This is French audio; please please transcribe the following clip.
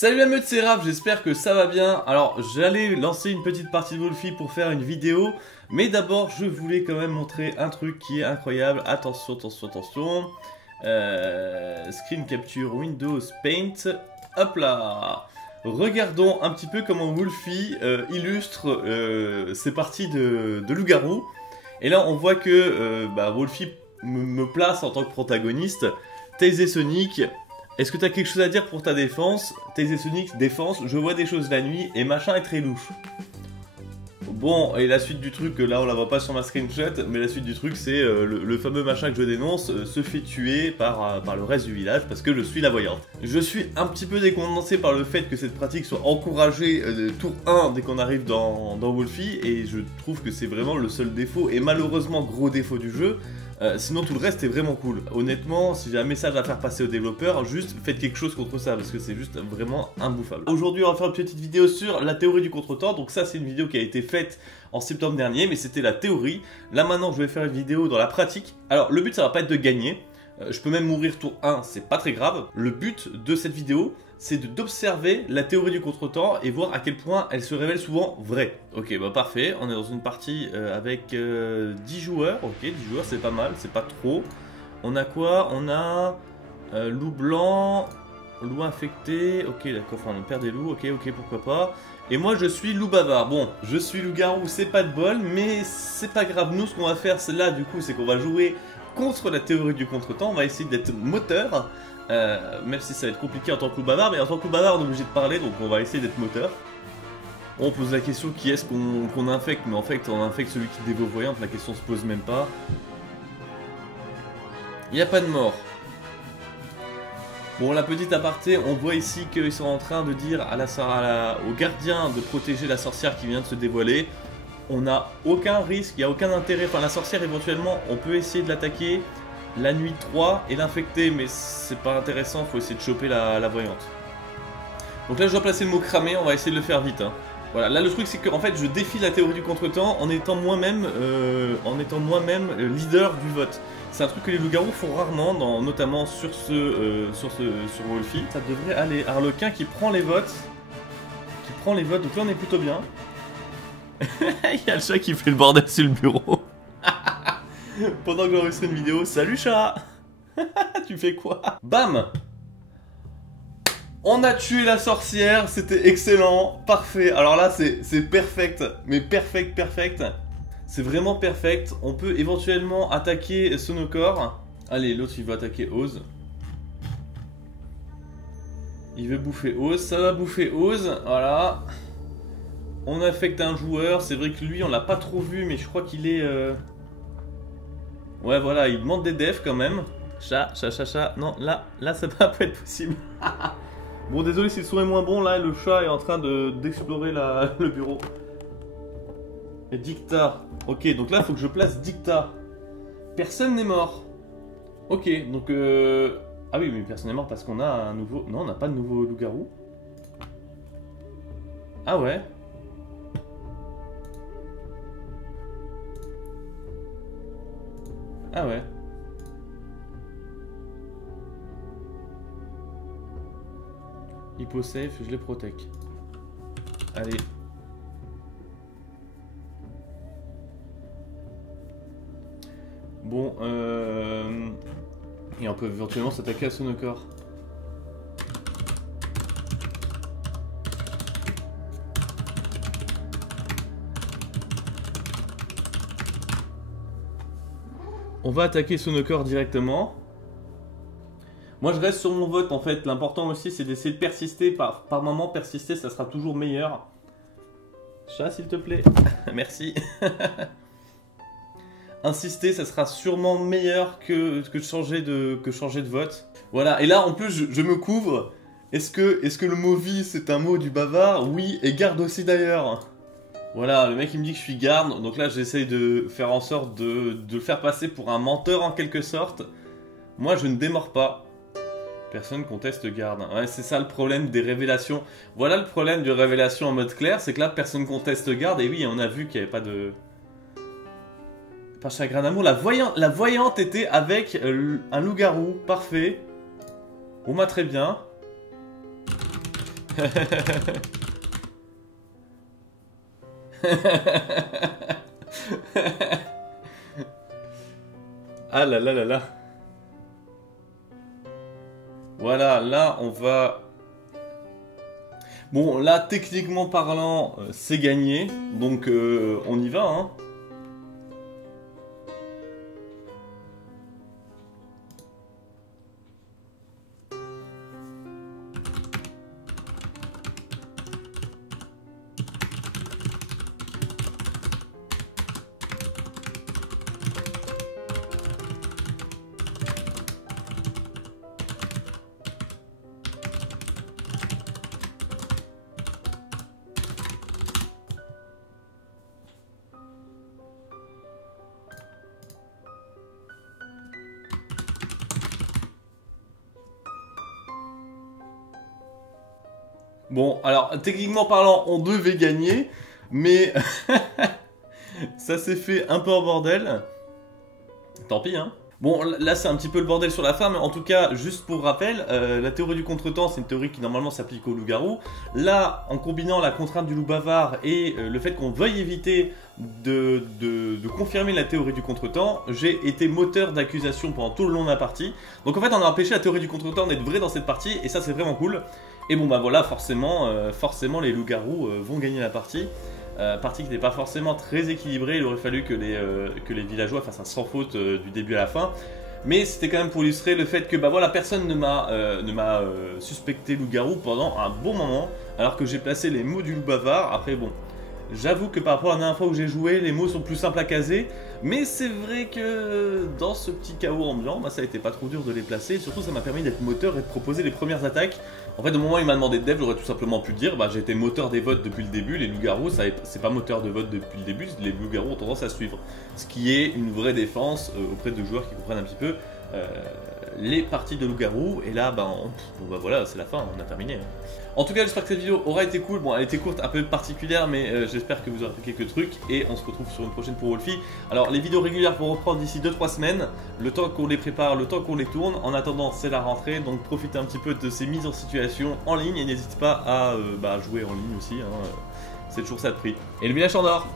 Salut la meute, c'est Raph, j'espère que ça va bien. Alors j'allais lancer une petite partie de Wolfie pour faire une vidéo, mais d'abord je voulais quand même montrer un truc qui est incroyable. Attention, attention, attention. Screen capture Windows Paint. Hop là. Regardons un petit peu comment Wolfie illustre ses parties de loup-garou. Et là on voit que Wolfie me place en tant que protagoniste. Tails et Sonic. Est-ce que t'as quelque chose à dire pour ta défense? Tails et Sonic, défense, je vois des choses la nuit et machin est très louche. Bon, et la suite du truc, là on la voit pas sur ma screenshot, mais la suite du truc c'est le fameux machin que je dénonce se fait tuer par le reste du village parce que je suis la voyante. Je suis un petit peu décontenancé par le fait que cette pratique soit encouragée tour 1 dès qu'on arrive dans Wolfie, et je trouve que c'est vraiment le seul défaut et malheureusement gros défaut du jeu. Sinon tout le reste est vraiment cool. Honnêtement, si j'ai un message à faire passer aux développeurs, juste faites quelque chose contre ça parce que c'est juste vraiment imbouffable. Aujourd'hui on va faire une petite vidéo sur la théorie du contretemps. Donc ça c'est une vidéo qui a été faite en septembre dernier, mais c'était la théorie. Là maintenant je vais faire une vidéo dans la pratique. Alors le but ça va pas être de gagner, je peux même mourir tour 1, c'est pas très grave. Le but de cette vidéo c'est d'observer la théorie du contretemps et voir à quel point elle se révèle souvent vraie. Ok, bah parfait, on est dans une partie avec 10 joueurs, ok, 10 joueurs c'est pas mal, c'est pas trop. On a quoi? On a loup blanc, loup infecté, ok d'accord, enfin on perd des loups, ok, pourquoi pas. Et moi je suis loup bavard, bon, je suis loup-garou, c'est pas de bol, mais c'est pas grave. Nous ce qu'on va faire c'est là du coup, c'est qu'on va jouer contre la théorie du contretemps, on va essayer d'être moteur. Même si ça va être compliqué en tant que loup bavard, mais en tant que loup bavard on est obligé de parler, donc on va essayer d'être moteur. On pose la question qui est-ce qu'on infecte, mais en fait on infecte celui qui dévoue voyante, la question se pose même pas. Il n'y a pas de mort. Bon, la petite aparté, on voit ici qu'ils sont en train de dire au gardien de protéger la sorcière qui vient de se dévoiler. On n'a aucun risque, il n'y a aucun intérêt, enfin la sorcière éventuellement on peut essayer de l'attaquer la nuit 3 et l'infecter, mais c'est pas intéressant, faut essayer de choper la voyante. Donc là je dois placer le mot cramé, on va essayer de le faire vite. Hein. Voilà, là le truc c'est que en fait je défie la théorie du contretemps en étant moi-même leader du vote. C'est un truc que les loups-garous font rarement, notamment sur Wolfie. Ça devrait aller. Harlequin qui prend les votes. Donc là on est plutôt bien. Il y a le chat qui fait le bordel sur le bureau. Pendant que j'enregistre une vidéo, salut chat. Tu fais quoi? Bam. On a tué la sorcière, c'était excellent, parfait. Alors là c'est perfect, mais perfect. C'est vraiment perfect. On peut éventuellement attaquer Sonocor. Allez, l'autre il va attaquer Oz. Il veut bouffer Oz, ça va bouffer Oz, voilà. On affecte un joueur, c'est vrai que lui on l'a pas trop vu, mais je crois qu'il est... Ouais voilà, il demande des defs quand même. Chat. Non, là ça va pas être possible. Bon désolé si le son est moins bon, là le chat est en train d'explorer le bureau. Et Dicta. Ok, donc là il faut que je place Dicta. Personne n'est mort. Ok, donc ah oui mais personne n'est mort parce qu'on a un nouveau... Non, on n'a pas de nouveau loup-garou. Ah ouais. Ah ouais. Hyposafe, je les protège. Allez. Bon, et on peut éventuellement s'attaquer à Sonocor. On va attaquer Sonocor directement. Moi je reste sur mon vote en fait, l'important aussi c'est d'essayer de persister, par moment persister ça sera toujours meilleur. Chat s'il te plaît, merci. Insister ça sera sûrement meilleur que changer de vote. Voilà, et là en plus je me couvre. Est-ce que le mot vie c'est un mot du bavard? Oui, et garde aussi d'ailleurs. Voilà, le mec il me dit que je suis garde, donc là j'essaye de faire en sorte de le faire passer pour un menteur en quelque sorte. Moi je ne démords pas. Personne conteste garde. Ouais, c'est ça le problème des révélations. Voilà le problème de révélation en mode clair, c'est que là personne conteste garde, et oui on a vu qu'il n'y avait pas de... Pas chagrin d'amour, la voyante était avec un loup-garou, parfait. Bon bah très bien. Ah là là là là. Voilà, là on va... Bon, là techniquement parlant, c'est gagné. Donc on y va, hein. Bon, alors, techniquement parlant, on devait gagner, mais ça s'est fait un peu en bordel. Tant pis, hein. Bon, là, c'est un petit peu le bordel sur la fin, mais en tout cas, juste pour rappel, la théorie du contretemps, c'est une théorie qui normalement s'applique au loup-garou. Là, en combinant la contrainte du loup bavard et le fait qu'on veuille éviter de confirmer la théorie du contretemps, j'ai été moteur d'accusation pendant tout le long de la partie. Donc en fait, on a empêché la théorie du contretemps d'être vraie dans cette partie, et ça, c'est vraiment cool. Et bon bah voilà, forcément les loups-garous vont gagner la partie. Partie qui n'est pas forcément très équilibrée, il aurait fallu que les villageois fassent un sans faute du début à la fin. Mais c'était quand même pour illustrer le fait que bah voilà, personne ne m'a suspecté loup-garou pendant un bon moment, alors que j'ai placé les mots du loup bavard. Après bon, j'avoue que par rapport à la dernière fois où j'ai joué, les mots sont plus simples à caser. Mais c'est vrai que dans ce petit chaos ambiant, bah, ça a été pas trop dur de les placer. Et surtout, ça m'a permis d'être moteur et de proposer les premières attaques. En fait, au moment où il m'a demandé de dev, j'aurais tout simplement pu dire bah, j'étais moteur des votes depuis le début. Les loups-garous, c'est pas moteur de vote depuis le début. Les loups-garous ont tendance à suivre. Ce qui est une vraie défense auprès de joueurs qui comprennent un petit peu les parties de loup-garou. Et là, bah, bah voilà, c'est la fin, on a terminé. En tout cas, j'espère que cette vidéo aura été cool. Bon, elle était courte, un peu particulière, mais j'espère que vous aurez appris quelques trucs. Et on se retrouve sur une prochaine pour Wolfie. Alors, les vidéos régulières vont reprendre d'ici 2-3 semaines. Le temps qu'on les prépare, le temps qu'on les tourne. En attendant, c'est la rentrée. Donc, profitez un petit peu de ces mises en situation en ligne. Et n'hésitez pas à jouer en ligne aussi. Hein. C'est toujours ça de prix. Et le village en or.